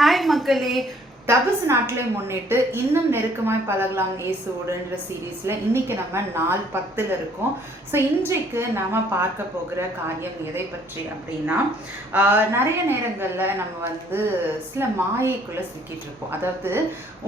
Hi மக்களே. தபசு நாட்களை முன்னிட்டு இன்னும் நெருக்கமாய் பழகலாம் இயேசுவோடுன்ற சீரீஸில் இன்னைக்கு நம்ம நாள் பத்தில் இருக்கோம். ஸோ இன்றைக்கு நம்ம பார்க்க போகிற காரியம் எதை பற்றி அப்படின்னா நிறைய நேரங்களில் நம்ம வந்து சில மாயைக்குள்ளே சிக்கிட்டு இருப்போம். அதாவது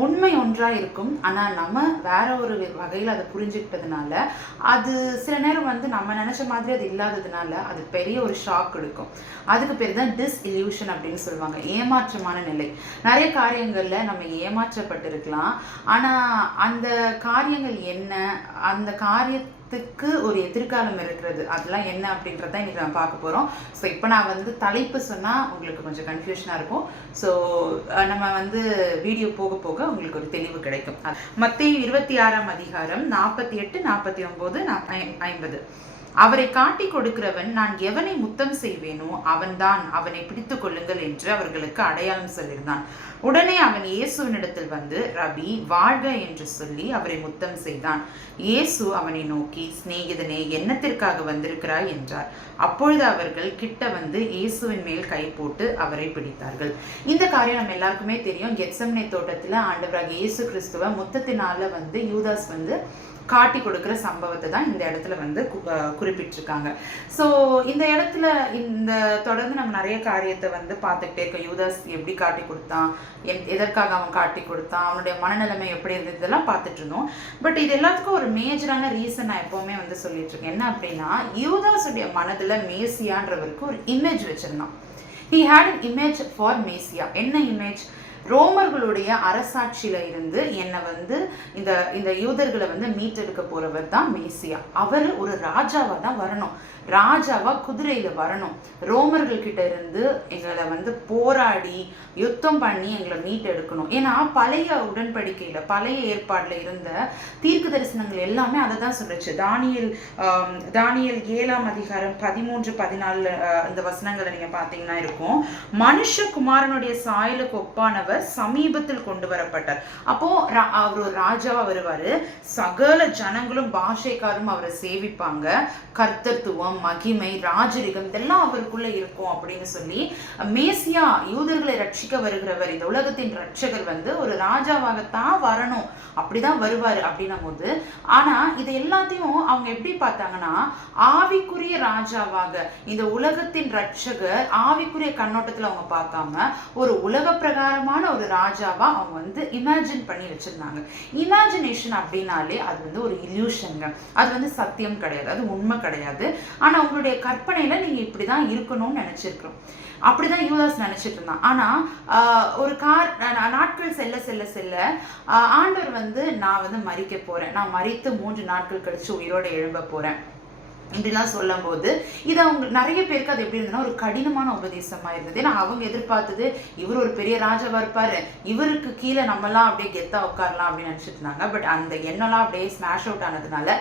உண்மை ஒன்றாக இருக்கும் ஆனால் நம்ம வேற ஒரு வகையில் அதை புரிஞ்சுக்கிட்டதுனால அது சில நேரம் வந்து நம்ம நினச்ச மாதிரி அது இல்லாததுனால அது பெரிய ஒரு ஷாக் கொடுக்கும் அதுக்கு பேர் தான் டிஸ் இல்யூஷன் அப்படின்னு சொல்லுவாங்க. ஏமாற்றமான நிலை. நிறைய காரியங்கள் காரியங்களில் நம்ம ஏமாற்றப்பட்டிருக்கலாம். ஆனால் அந்த காரியங்கள் என்ன? அந்த காரியத்துக்கு ஒரு எதிர்காலம் இருக்கிறது. அதெல்லாம் என்ன அப்படின்றத இன்றைக்கி நம்ம பார்க்க போகிறோம் ஸோ இப்போ நான் வந்து தலைப்பு சொன்னால் உங்களுக்கு கொஞ்சம் கன்ஃபியூஷனாக இருக்கும். ஸோ நம்ம வந்து வீடியோ போக போக உங்களுக்கு ஒரு தெளிவு கிடைக்கும். மத்திய இருபத்தி ஆறாம் அதிகாரம் நாற்பத்தி எட்டு நாற்பத்தி ஒம்பது ஐம்பது. அவரை காட்டி கொடுக்கிறவன் நான் எவனை முத்தம் செய்வேனோ அவன்தான் அவனை பிடித்து கொள்ளுங்கள் என்று அவர்களுக்கு அடையாளம் சொல்லியிருந்தான். உடனே அவன் இயேசுவினிடத்தில் வந்து ரபி வாழ்க என்று சொல்லி அவரை முத்தம் செய்தான். இயேசு அவனை நோக்கி சிநேகிதனே என்னத்திற்காக வந்திருக்கிறாய்? என்றார். அப்பொழுது அவர்கள் கிட்ட வந்து இயேசுவின் மேல் கை போட்டு அவரை பிடித்தார்கள். இந்த காரியம் நம்ம எல்லாருக்குமே தெரியும். கெட்சம்னை தோட்டத்தில் ஆண்டவராக இயேசு கிறிஸ்துவ முத்தத்தினால வந்து யூதாஸ் வந்து காட்டி கொடுக்குற சம்பவத்தை தான் இந்த இடத்துல வந்து கு- குறிப்பிட்டிருக்காங்க. ஸோ இந்த இடத்துல இந்த தொடர்ந்து நம்ம நிறைய காரியத்தை வந்து பார்த்துக்கிட்டே இருக்கோம். யூதாஸ் எப்படி காட்டி கொடுத்தான்? எதற்காக அவன் காட்டி கொடுத்தான்? அவனுடைய மனநிலைமை எப்படி இருந்தது? இதெல்லாம் பார்த்துட்டு இருந்தோம். பட் இது எல்லாத்துக்கும் ஒரு மேஜரான ரீசன் நான் எப்போவுமே வந்து சொல்லிட்டு இருக்கேன். என்ன அப்படின்னா யூதாஸுடைய மனதில் மேசியான்றவருக்கு ஒரு இமேஜ் வச்சிருந்தான். He had an image for Messiah என்ன இமேஜ் ரோமர்களுடைய அரசாட்சியில இருந்து என்னை வந்து இந்த இந்த யூதர்களை வந்து மீட்டெடுக்க போறவர் தான் மேசியா. அவர் ஒரு ராஜாவா தான் வரணும். ராஜாவா குதிரையில வரணும். ரோமர்கள் கிட்ட இருந்து எங்களை வந்து போராடி யுத்தம் பண்ணி எங்களை மீட்டெடுக்கணும். ஏன்னா பழைய உடன்படிக்கையில பழைய ஏற்பாடுல இருந்த தீர்க்க தரிசனங்கள் எல்லாமே அதை தான் சொல்லுச்சு. தானியல் தானியல் ஏழாம் அதிகாரம் பதிமூன்று பதினாலு அந்த இந்த வசனங்களை நீங்க பார்த்தீங்கன்னா இருக்கும். மனுஷகுமாரனுடைய சாயலுக்கு ஒப்பானவர் சமீபத்தில் கொண்டு வரப்பட்டார் அப்போ அவர் ஒரு ராஜாவா வருவாரு. சகல ஜனங்களும் பாஷைக்காரும் அவரை சேவிப்பாங்க. கர்த்தத்துவம் மகிமை ராஜரிகம் இதெல்லாம் அவருக்குள்ள இருக்கும் அப்படின்னு சொல்லி மேசியா யூதர்களை ரட்சிக்க வருகிறவர் இந்த உலகத்தின் ரட்சகர் வந்து ஒரு ராஜாவாகத்தான் வரணும். அப்படிதான் வருவார் அப்படின்னும் போது ஆனா இது எல்லாத்தையும் அவங்க எப்படி பார்த்தாங்கன்னா ஆவிக்குரிய ராஜாவாக இந்த உலகத்தின் ரட்சகர் ஆவிக்குரிய கண்ணோட்டத்துல அவங்க பார்க்காம ஒரு உலக பிரகாரமான ஒரு ராஜாவாக அவங்க வந்து இமேஜின் பண்ணி வச்சிருந்தாங்க. இமேஜினேஷன் அப்படின்னாலே அது வந்து ஒரு இல்யூஷனுங்க அது வந்து சத்தியம் கிடையாது. அது உண்மை கிடையாது. ஆனா உங்களுடைய கற்பனையில நீங்க இப்படிதான் இருக்கணும்னு நினைச்சிருக்கிறோம் அப்படிதான் யூதாஸ் நினச்சிட்டு இருந்தான். ஆனா ஒரு கார் நாட்கள் செல்ல செல்ல செல்ல ஆண்டவர் வந்து நான் வந்து மறிக்க போறேன். நான் மறித்து மூன்று நாட்கள் கழித்து உயிரோட எழும்ப போறேன். இப்படிலாம் சொல்லும்போது இது அவங்க நிறைய பேருக்கு அது எப்படி இருந்ததுன்னா ஒரு கடினமான உபதேசமாக இருந்தது. ஏன்னா அவங்க எதிர்பார்த்தது இவர் ஒரு பெரிய ராஜாவா இருப்பார் இவருக்கு கீழே நம்மலாம் அப்படியே கெத்தா உட்காரலாம் அப்படின்னு நினச்சிட்டு இருந்தாங்க. பட் அந்த எண்ணெல்லாம் அப்படியே ஸ்மாஷ் அவுட் ஆனதுனால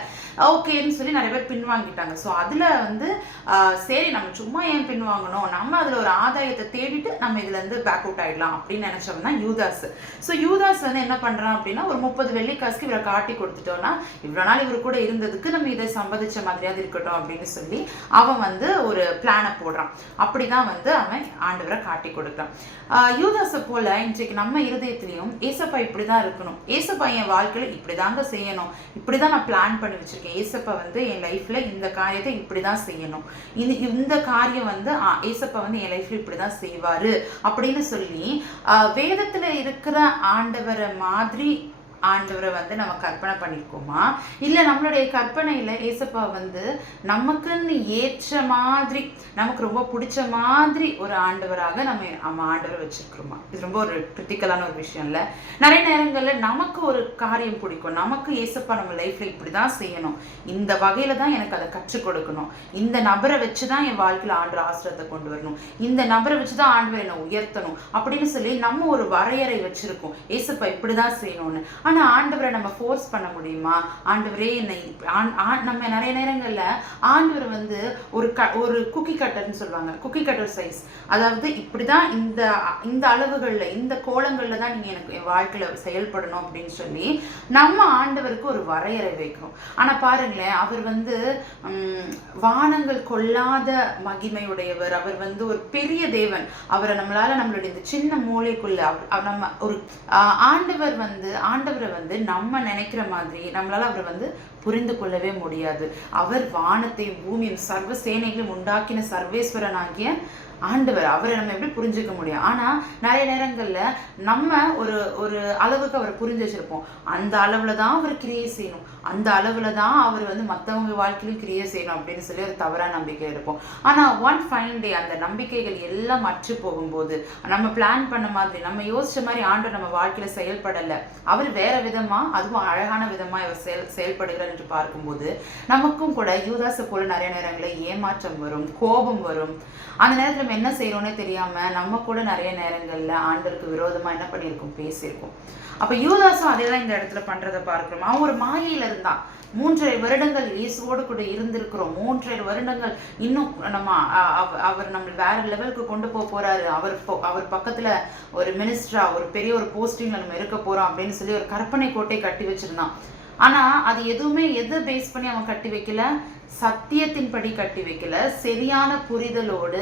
ஓகேன்னு சொல்லி நிறைய பேர் பின்வாங்கிட்டாங்க ஸோ அதில் வந்து சரி நம்ம சும்மா ஏன் பின்வாங்கணும் நம்ம அதில் ஒரு ஆதாயத்தை தேடிட்டு நம்ம இதுலேருந்து பேக் அவுட் ஆயிடலாம் அப்படின்னு நினச்சோம்னா தான் யூதாஸ். ஸோ யூதாஸ் வந்து என்ன பண்ணுறான் அப்படின்னா ஒரு முப்பது வெள்ளிக்காசுக்கு இவரை காட்டி கொடுத்துட்டோம்னா இவ்வளோ நாள் இவர் கூட இருந்ததுக்கு நம்ம இதை சம்பாதிச்ச மாதிரியாவது இருக்கட்டும் அப்படின்னு சொல்லி அவன் வந்து ஒரு பிளானை போடுறான். அப்படிதான் வந்து அவன் ஆண்டவரை காட்டி கொடுக்குறான் ஆஹ் யூதாஸை போல இன்றைக்கு நம்ம இருதயத்திலையும் ஏசப்பா இப்படிதான் இருக்கணும். ஏசப்பா என் வாழ்க்கையில இப்படிதாங்க செய்யணும். இப்படிதான் நான் பிளான் பண்ணி வச்சிருக்கேன். ஏசப்பா வந்து என் லைஃப்ல இந்த காரியத்தை இப்படிதான் செய்யணும். இந்த இந்த காரியம் வந்து ஏசப்பா வந்து என் லைஃப்ல இப்படிதான் செய்வாரு அப்படின்னு சொல்லி ஆஹ் வேதத்துல இருக்கிற ஆண்டவரை மாதிரி ஆண்டவரை வந்து நம்ம கற்பனை பண்ணியிருக்கோமா இல்லை நம்மளுடைய கற்பனையில் ஏசப்பா வந்து நமக்குன்னு ஏற்ற மாதிரி நமக்கு ரொம்ப பிடிச்ச மாதிரி ஒரு ஆண்டவராக நம்ம நம்ம ஆண்டவரை வச்சிருக்கிறோமா? இது ரொம்ப ஒரு கிரிட்டிக்கலான ஒரு விஷயம் இல்லை? நிறைய நேரங்களில் நமக்கு ஒரு காரியம் பிடிக்கும். நமக்கு ஏசப்பா நம்ம லைஃப்பில் இப்படி தான் செய்யணும். இந்த வகையில் தான் எனக்கு அதை கற்றுக் கொடுக்கணும். இந்த நபரை வச்சு தான் என் வாழ்க்கையில் ஆண்டு ஆசிரத்தை கொண்டு வரணும். இந்த நபரை வச்சு தான் ஆண்டவர் என்னை உயர்த்தணும் அப்படின்னு சொல்லி நம்ம ஒரு வரையறை வச்சிருக்கோம். ஏசப்பா இப்படி தான் செய்யணும்னு. ஆனால் ஆண்டவரை நம்ம ஃபோர்ஸ் பண்ண முடியுமா? ஆண்டவரே என்னை நம்ம நிறைய நேரங்கள்ல ஆண்டவர் வந்து ஒரு க ஒரு குக்கி கட்டர்னு சொல்லுவாங்க. குக்கி கட்டர் சைஸ் அதாவது இப்படிதான் இந்த இந்த அளவுகளில் இந்த கோலங்கள்ல தான் நீங்கள் எனக்கு என் வாழ்க்கையில செயல்படணும் அப்படின்னு சொல்லி நம்ம ஆண்டவருக்கு ஒரு வரையறை வைக்கிறோம் ஆனா பாருங்களேன் அவர் வந்து உம், வானங்கள் கொள்ளாத மகிமையுடையவர். அவர் வந்து ஒரு பெரிய தேவன். அவரை நம்மளால நம்மளுடைய இந்த சின்ன மூளைக்குள்ள அவர் நம்ம ஒரு ஆண்டவர் வந்து ஆண்டவர் வந்து நம்ம நினைக்கிற மாதிரி நம்மளால அவரை வந்து புரிந்து கொள்ளவே முடியாது. அவர் வானத்தையும் பூமியும் சர்வ சேனைகளையும் உண்டாக்கின சர்வேஸ்வரனாகிய ஆண்டவர் அவரை நம்ம எப்படி புரிஞ்சுக்க முடியும்? ஆனால் நிறைய நேரங்களில் நம்ம ஒரு ஒரு அளவுக்கு அவரை புரிஞ்சு வச்சுருப்போம். அந்த அளவில் தான் அவர் கிரியை செய்யணும். அந்த அளவில் தான் அவர் வந்து மற்றவங்க வாழ்க்கையிலும் கிரியை செய்யணும் அப்படின்னு சொல்லி ஒரு தவறான நம்பிக்கை இருப்போம். ஆனால் ஒன் ஃபைனல் டே அந்த நம்பிக்கைகள் எல்லாம் அற்று போகும்போது நம்ம பிளான் பண்ண மாதிரி நம்ம யோசித்த மாதிரி ஆண்டு நம்ம வாழ்க்கையில் செயல்படலை. அவர் வேற விதமாக அதுவும் அழகான விதமாக இவர் செயல் செயல்படுகிறார் என்று பார்க்கும்போது நமக்கும் கூட யூதாசை போல நிறைய நேரங்களில் ஏமாற்றம் வரும் கோபம் வரும். அந்த நேரத்தில் நம்ம என்ன செய்யறோம்னே தெரியாம நம்ம கூட நிறைய நேரங்கள்ல ஆண்டருக்கு விரோதமா என்ன பண்ணியிருக்கோம் பேசியிருக்கோம். அப்ப யூதாசும் அதே தான் இந்த இடத்துல பண்றதை பார்க்கிறோம். அவன் ஒரு மாயில இருந்தான். மூன்றரை வருடங்கள் இயேசுவோடு கூட இருந்திருக்கிறோம். மூன்றரை வருடங்கள் இன்னும் நம்ம அவ- அவர் நம்ம வேற லெவலுக்கு கொண்டு போக போறாரு. அவர் அவர் பக்கத்துல ஒரு மினிஸ்டரா ஒரு பெரிய ஒரு போஸ்டிங்ல நம்ம இருக்க போறோம் அப்படின்னு சொல்லி ஒரு கற்பனை கோட்டை கட்டி வச்சிருந்தான். ஆனால் அது எதுவுமே எது பேஸ் பண்ணி அவன் கட்டி வைக்கல? சத்தியத்தின்படி கட்டி வைக்கல. சரியான புரிதலோடு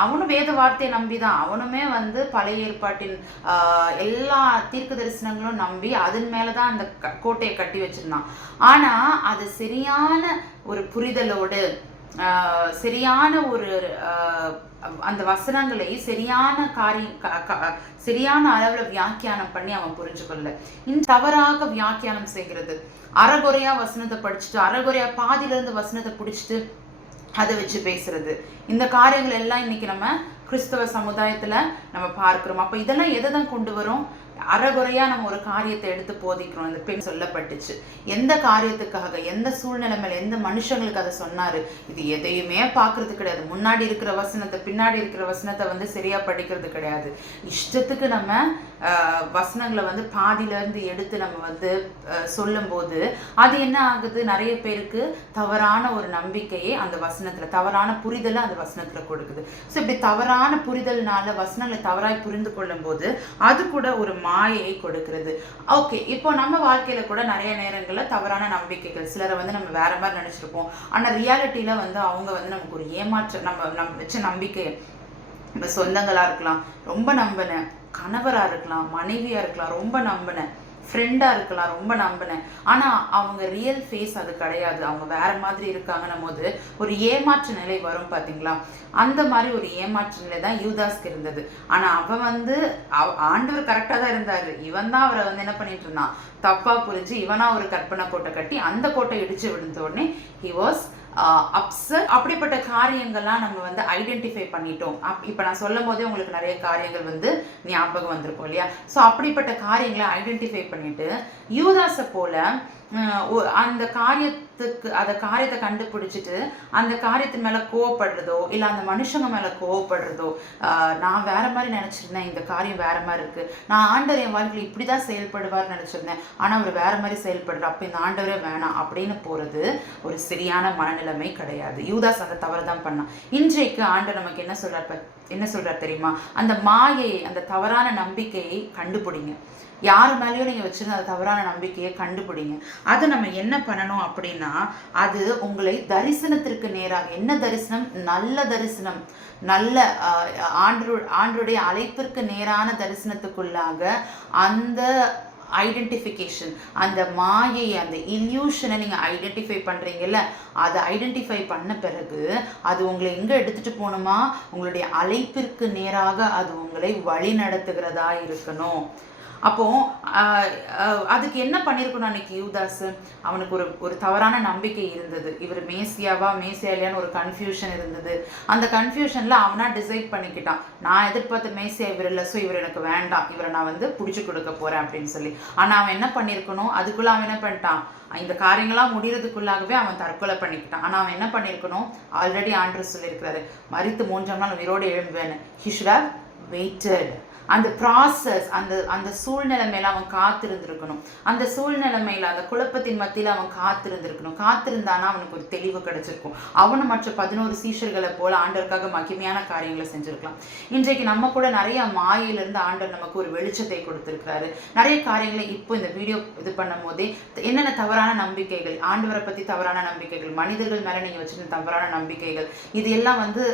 அவனும் வேத வார்த்தையை நம்பி தான் அவனுமே வந்து பழைய ஏற்பாட்டின் எல்லா தீர்க்க தரிசனங்களும் நம்பி அதன் மேலே தான் அந்த க- கோட்டையை கட்டி வச்சிருந்தான். ஆனால் அது சரியான ஒரு புரிதலோடு சரியான ஒரு அந்த வசனங்களை சரியான காரியம் சரியான அளவுல வியாக்கியானம் பண்ணி அவன் புரிஞ்சுக்கொள்ள இன் தவறாக வியாக்கியானம் செய்கிறது. அறகுறையா வசனத்தை படிச்சுட்டு அறகுறையா பாதியில இருந்து வசனத்தை பிடிச்சிட்டு அதை வச்சு பேசுறது. இந்த காரியங்கள் எல்லாம் இன்னைக்கு நம்ம கிறிஸ்தவ சமுதாயத்துல நம்ம பார்க்கிறோம். அப்ப இதெல்லாம் எதை தான் கொண்டு வரும்? அறகுறையாக நம்ம ஒரு காரியத்தை எடுத்து போதிக்கிறோம். இந்த பெண் சொல்லப்பட்டுச்சு. எந்த காரியத்துக்காக எந்த சூழ்நிலைமையில் எந்த மனுஷங்களுக்கு அதை சொன்னார்? இது எதையுமே பார்க்கறது கிடையாது. முன்னாடி இருக்கிற வசனத்தை பின்னாடி இருக்கிற வசனத்தை வந்து சரியா படிக்கிறது கிடையாது. இஷ்டத்துக்கு நம்ம வசனங்களை வந்து பாதியில இருந்து எடுத்து நம்ம வந்து சொல்லும்போது அது என்ன ஆகுது? நிறைய பேருக்கு தவறான ஒரு நம்பிக்கையை அந்த வசனத்துல தவறான புரிதலை அந்த வசனத்துல கொடுக்குது. ஸோ இப்படி தவறான புரிதல்னால வசனங்களை தவறாய் புரிந்து கொள்ளும் போது அது கூட ஒரு மாயையை கொடுக்கிறது. ஓகே இப்போ நம்ம வாழ்க்கையில கூட நிறைய நேரங்களில் தவறான நம்பிக்கைகள் சிலரை வந்து நம்ம வேற மாதிரி நினைச்சிருப்போம். ஆனால் ரியாலிட்டியில வந்து அவங்க வந்து நமக்கு ஒரு ஏமாற்ற நம்ம நம்ம வச்ச நம்பிக்கை. இப்போ சொந்தங்களாக இருக்கலாம் ரொம்ப நம்பினேன் கணவராக இருக்கலாம் மனைவியாக இருக்கலாம் ரொம்ப நம்பினேன் ஃப்ரெண்டாக இருக்கலாம் ரொம்ப நம்பினேன். ஆனா அவங்க ரியல் ஃபேஸ் அது கிடையாது. அவங்க வேற மாதிரி இருக்காங்கன்னும் போது ஒரு ஏமாற்று நிலை வரும் பார்த்தீங்களா அந்த மாதிரி ஒரு ஏமாற்று நிலை தான் யூதாஸ்க்கு இருந்தது. ஆனா அவன் வந்து அவ- ஆண்டவர் கரெக்டாக தான் இருந்தாரு. இவன் தான் அவரை வந்து என்ன பண்ணிட்டு இருந்தான்? தப்பாக புரிஞ்சு இவனா ஒரு கற்பனை கோட்டை கட்டி அந்த கோட்டை இடிச்சு விழுந்த உடனே ஹி வாஸ் அப்செட் அப்படிப்பட்ட காரியங்கள்லாம் நம்ம வந்து ஐடென்டிஃபை பண்ணிட்டோம். அப் இப்போ நான் சொல்லும் போதே உங்களுக்கு நிறைய காரியங்கள் வந்து ஞாபகம் வந்திருக்கும் இல்லையா? ஸோ அப்படிப்பட்ட காரியங்களை ஐடென்டிஃபை பண்ணிட்டு யூதாஸை போல அந்த காரியத்துக்கு அந்த காரியத்தை கண்டுபிடிச்சிட்டு அந்த காரியத்தின் மேலே கோவப்படுறதோ இல்லை அந்த மனுஷங்க மேலே கோவப்படுறதோ நான் வேற மாதிரி நினச்சிருந்தேன் இந்த காரியம் வேற மாதிரி இருக்குது நான் ஆண்டவர் என் வாழ்க்கையில் இப்படி தான் செயல்படுவார்னு நினச்சிருந்தேன். ஆனால் அவர் வேற மாதிரி செயல்படுற அப்போ இந்த ஆண்டவரே வேணாம் அப்படின்னு போகிறது ஒரு சரியான மனநிலைமை கிடையாது. யூதாஸ் அந்த தவறு தான் பண்ணான். இன்றைக்கு ஆண்டவர் நமக்கு என்ன சொல்கிறார் என்ன சொல்கிறார் தெரியுமா? அந்த மாயை அந்த தவறான நம்பிக்கையை கண்டுபிடிங்க. யார் மேலேயும் நீங்கள் வச்சிருந்த தவறான நம்பிக்கையை கண்டுபிடிங்க. அதை நம்ம என்ன பண்ணணும் அப்படின்னா அது உங்களை தரிசனத்திற்கு நேராக என்ன தரிசனம்? நல்ல தரிசனம். நல்ல ஆண்டு ஆண்டுடைய அழைப்பிற்கு நேரான தரிசனத்துக்குள்ளாக அந்த ஐடென்டிஃபிகேஷன் அந்த மாயையை அந்த இல்யூஷனை நீங்கள் ஐடென்டிஃபை பண்ணுறீங்கல்ல அதை ஐடென்டிஃபை பண்ண பிறகு அது உங்களை எங்கே எடுத்துகிட்டு போகணுமா? உங்களுடைய அழைப்பிற்கு நேராக அது உங்களை வழி நடத்துகிறதா இருக்கணும். அப்போ அதுக்கு என்ன பண்ணியிருக்கணும் அன்னைக்கு யூதாஸ்? அவனுக்கு ஒரு ஒரு தவறான நம்பிக்கை இருந்தது. இவர் மேசியாவா மேசியா இல்லையான்னு ஒரு கன்ஃபியூஷன் இருந்தது. அந்த கன்ஃபியூஷனில் அவனா டிசைட் பண்ணிக்கிட்டான். நான் எதிர்பார்த்த மேசியா இவர் இல்லை ஸோ இவர் எனக்கு வேண்டாம். இவரை நான் வந்து பிடிச்சி கொடுக்க போகிறேன் அப்படின்னு சொல்லி. ஆனால் அவன் என்ன பண்ணியிருக்கணும் அதுக்குள்ள அவன் என்ன பண்ணிட்டான்? இந்த காரியங்களாம் முடிகிறதுக்குள்ளாகவே அவன் தற்கொலை பண்ணிக்கிட்டான். ஆனால் அவன் என்ன பண்ணியிருக்கணும் ஆல்ரெடி ஆண்ட்ரஸ் சொல்லியிருக்கிறாரு. மறித்து மூன்றாம் நாள் உயிரோடு எழும்புவேன்னு. ஹி ஷுட் ஹவ் வெயிட்டட் அந்த ப்ராசஸ் அந்த அந்த சூழ்நிலைமையில அவன் காத்திருந்திருக்கணும். அந்த சூழ்நிலைமையில அந்த குழப்பத்தின் மத்தியில் அவன் காத்திருந்திருக்கணும். காத்திருந்தானா அவனுக்கு ஒரு தெளிவு கிடைச்சிருக்கும். அவனும் மற்ற பதினோரு சீஷர்களை போல ஆண்டவருக்காக மகிமையான காரியங்களை செஞ்சிருக்கலாம். இன்றைக்கு நம்ம கூட நிறைய மாயிலிருந்து ஆண்டவர் நமக்கு ஒரு வெளிச்சத்தை கொடுத்துருக்கிறாரு. நிறைய காரியங்களை இப்போ இந்த வீடியோ இது பண்ணும் போதே என்னென்ன தவறான நம்பிக்கைகள் ஆண்டவரை பத்தி தவறான நம்பிக்கைகள் மனிதர்கள் மேலே நீங்க வச்சிருந்த தவறான நம்பிக்கைகள் இது எல்லாம் வந்து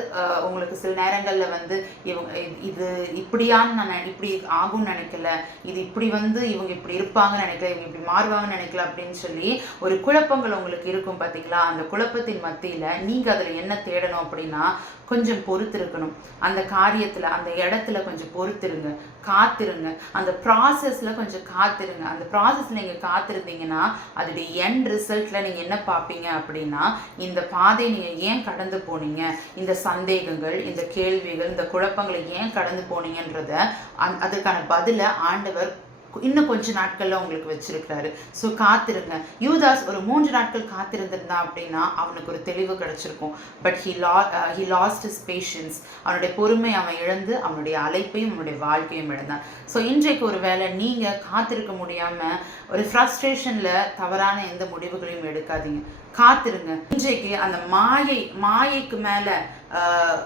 உங்களுக்கு சில நேரங்களில் வந்து இவங்க இது இப்படியான நான் இப்படி ஆகும்னு நினைக்கல. இது இப்படி வந்து இவங்க இப்படி இருப்பாங்கன்னு நினைக்கல. இவங்க இப்படி மாறுவாங்கன்னு நினைக்கல அப்படின்னு சொல்லி ஒரு குழப்பங்கள் உங்களுக்கு இருக்கும் பார்த்தீங்களா அந்த குழப்பத்தின் மத்தியில நீங்க அதுல என்ன தேடணும் அப்படின்னா கொஞ்சம் பொறுத்திருக்கணும். அந்த காரியத்தில் அந்த இடத்துல கொஞ்சம் பொறுத்திருங்க. காத்திருங்க. அந்த ப்ராசஸில் கொஞ்சம் காத்திருங்க. அந்த ப்ராசஸில் நீங்கள் காத்திருந்தீங்கன்னா அதோடைய எண்ட் ரிசல்ட்டில் நீங்கள் என்ன பார்ப்பீங்க அப்படின்னா இந்த பாதையை நீங்கள் ஏன் கடந்து போனீங்க? இந்த சந்தேகங்கள் இந்த கேள்விகள் இந்த குழப்பங்களை ஏன் கடந்து போனீங்கன்றத அந்- அதற்கான பதிலை ஆண்டவர் இன்னும் கொஞ்ச நாட்களில் உங்களுக்கு வச்சிருக்கிறாரு. ஸோ காத்திருங்க. யூதாஸ் ஒரு மூன்று நாட்கள் காத்திருந்திருந்தான் அப்படின்னா அவனுக்கு ஒரு தெளிவு கிடச்சிருக்கும். But he la he lost his patience அவனுடைய பொறுமை அவன் இழந்து அவனுடைய அழைப்பையும் அவனுடைய வாழ்க்கையும் இழந்தான். ஸோ இன்றைக்கு ஒரு வேளை நீங்கள் காத்திருக்க முடியாமல் ஒரு ஃப்ரஸ்ட்ரேஷனில் தவறான எந்த முடிவுகளையும் எடுக்காதீங்க. காத்திருங்க. இன்றைக்கு அந்த மாயை மாயைக்கு மேலே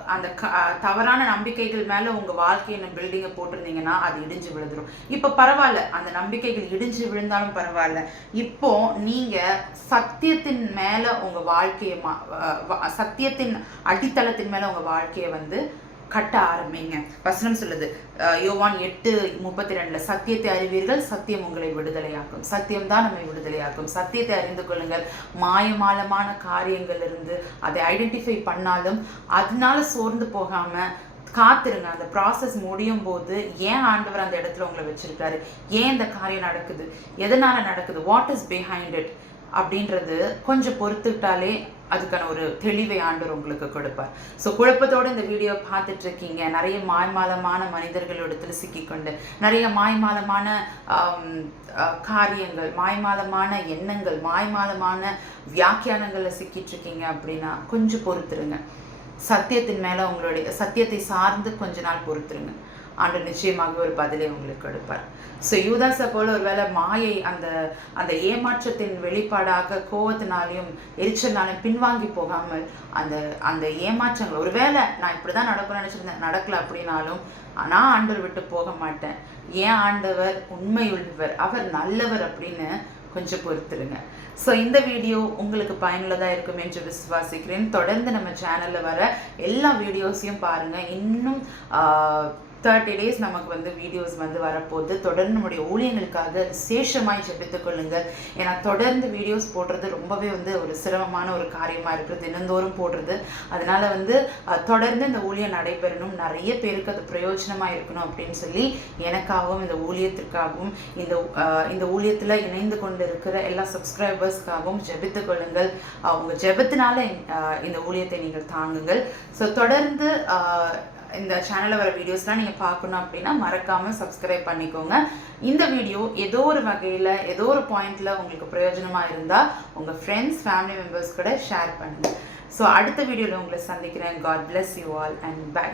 அந்த க- தவறான நம்பிக்கைகள் மேல உங்க வாழ்க்கையை பில்டிங்கை போட்டிருந்தீங்கன்னா அது இடிஞ்சு விழுந்துடும் இப்போ பரவாயில்ல. அந்த நம்பிக்கைகள் இடிஞ்சு விழுந்தாலும் பரவாயில்ல. இப்போ நீங்க சத்தியத்தின் மேல உங்க வாழ்க்கையை மா- சத்தியத்தின் அடித்தளத்தின் மேல உங்க வாழ்க்கையை வந்து கட்ட ஆரம்பிங்க. வசனம் சொல்லுது யோவான் எட்டு முப்பத்தி ரெண்டுல சத்தியத்தை அறிவீர்கள் சத்தியம் உங்களை விடுதலையாக்கும். சத்தியம் தான் நம்மை விடுதலையாக்கும். சத்தியத்தை அறிந்து கொள்ளுங்கள். மாயமாலமான காரியங்கள் இருந்து அதை ஐடென்டிஃபை பண்ணாலும் அதனால சோர்ந்து போகாம காத்திருங்க. அந்த ப்ராசஸ் முடியும் போது ஏன் ஆண்டவர் அந்த இடத்துல உங்களை வச்சிருக்காரு? ஏன் இந்த காரியம் நடக்குது? எதனால நடக்குது? வாட் இஸ் பிஹைண்ட் இட் அப்படின்றது கொஞ்சம் பொறுத்துக்கிட்டாலே அதுக்கான ஒரு தெளிவை ஆண்டவர் உங்களுக்கு கொடுப்பார். ஸோ குழப்பத்தோடு இந்த வீடியோ பார்த்துட்டு இருக்கீங்க நிறைய மாய்மாலமான மனிதர்களிடத்தில் சிக்கிக்கொண்டு நிறைய மாய்மாலமான காரியங்கள் மாய்மாலமான எண்ணங்கள் மாய்மாலமான வியாக்கியானங்களில் சிக்கிட்டு இருக்கீங்க அப்படின்னா கொஞ்சம் பொறுத்துருங்க. சத்தியத்தின் மேலே உங்களுடைய சத்தியத்தை சார்ந்து கொஞ்ச நாள் பொறுத்துருங்க. ஆண்டு நிச்சயமாக ஒரு பதிலை உங்களுக்கு கொடுப்பார். ஸோ யூதாசை போல ஒருவேளை மாயை அந்த அந்த ஏமாற்றத்தின் வெளிப்பாடாக கோவத்தினாலையும் எரிச்சல்னாலையும் பின்வாங்கி போகாமல் அந்த அந்த ஏமாற்றங்கள் ஒருவேளை நான் இப்படி தான் நடக்கும்னு நினச்சிருந்தேன் நடக்கல அப்படின்னாலும் நான் ஆண்டவர் விட்டு போக மாட்டேன். ஏன் ஆண்டவர்? உண்மையுள்ளவர். அவர் நல்லவர் அப்படின்னு கொஞ்சம் பொறுத்துருங்க. ஸோ இந்த வீடியோ உங்களுக்கு பயனுள்ளதாக இருக்கும் என்று விசுவாசிக்கிறேன். தொடர்ந்து நம்ம சேனலில் வர எல்லா வீடியோஸையும் பாருங்கள் இன்னும் தேர்ட்டி டேஸ் நமக்கு வந்து வீடியோஸ் வந்து வரப்போகுது. தொடர்ந்து நம்முடைய ஊழியங்களுக்காக விசேஷமாய் ஜெபித்துக் ஏன்னா தொடர்ந்து வீடியோஸ் போடுறது ரொம்பவே வந்து ஒரு சிரமமான ஒரு காரியமாக இருக்குது தினந்தோறும் போடுறது. அதனால வந்து தொடர்ந்து இந்த ஊழியம் நடைபெறணும். நிறைய பேருக்கு அது பிரயோஜனமாக இருக்கணும் அப்படின்னு சொல்லி எனக்காகவும் இந்த ஊழியத்திற்காகவும் இந்த இந்த ஊழியத்தில் இணைந்து கொண்டு இருக்கிற எல்லா சப்ஸ்கிரைபர்ஸ்க்காகவும் ஜெபித்துக்கொள்ளுங்கள் அவங்க ஜெபத்தினால இந்த ஊழியத்தை நீங்கள் தாங்குங்கள். ஸோ தொடர்ந்து இந்த சேனலில் வர வீடியோஸ்லாம் நீங்கள் பார்க்கணும் அப்படின்னா மறக்காமல் சப்ஸ்கிரைப் பண்ணிக்கோங்க. இந்த வீடியோ ஏதோ ஒரு வகையில் ஏதோ ஒரு பாயிண்டில் உங்களுக்கு பிரயோஜனமாக இருந்தால் உங்கள் ஃப்ரெண்ட்ஸ் ஃபேமிலி மெம்பர்ஸ் கூட ஷேர் பண்ணுங்கள் ஸோ அடுத்த வீடியோவில் உங்களை சந்திக்கிறேன். God bless you all and bye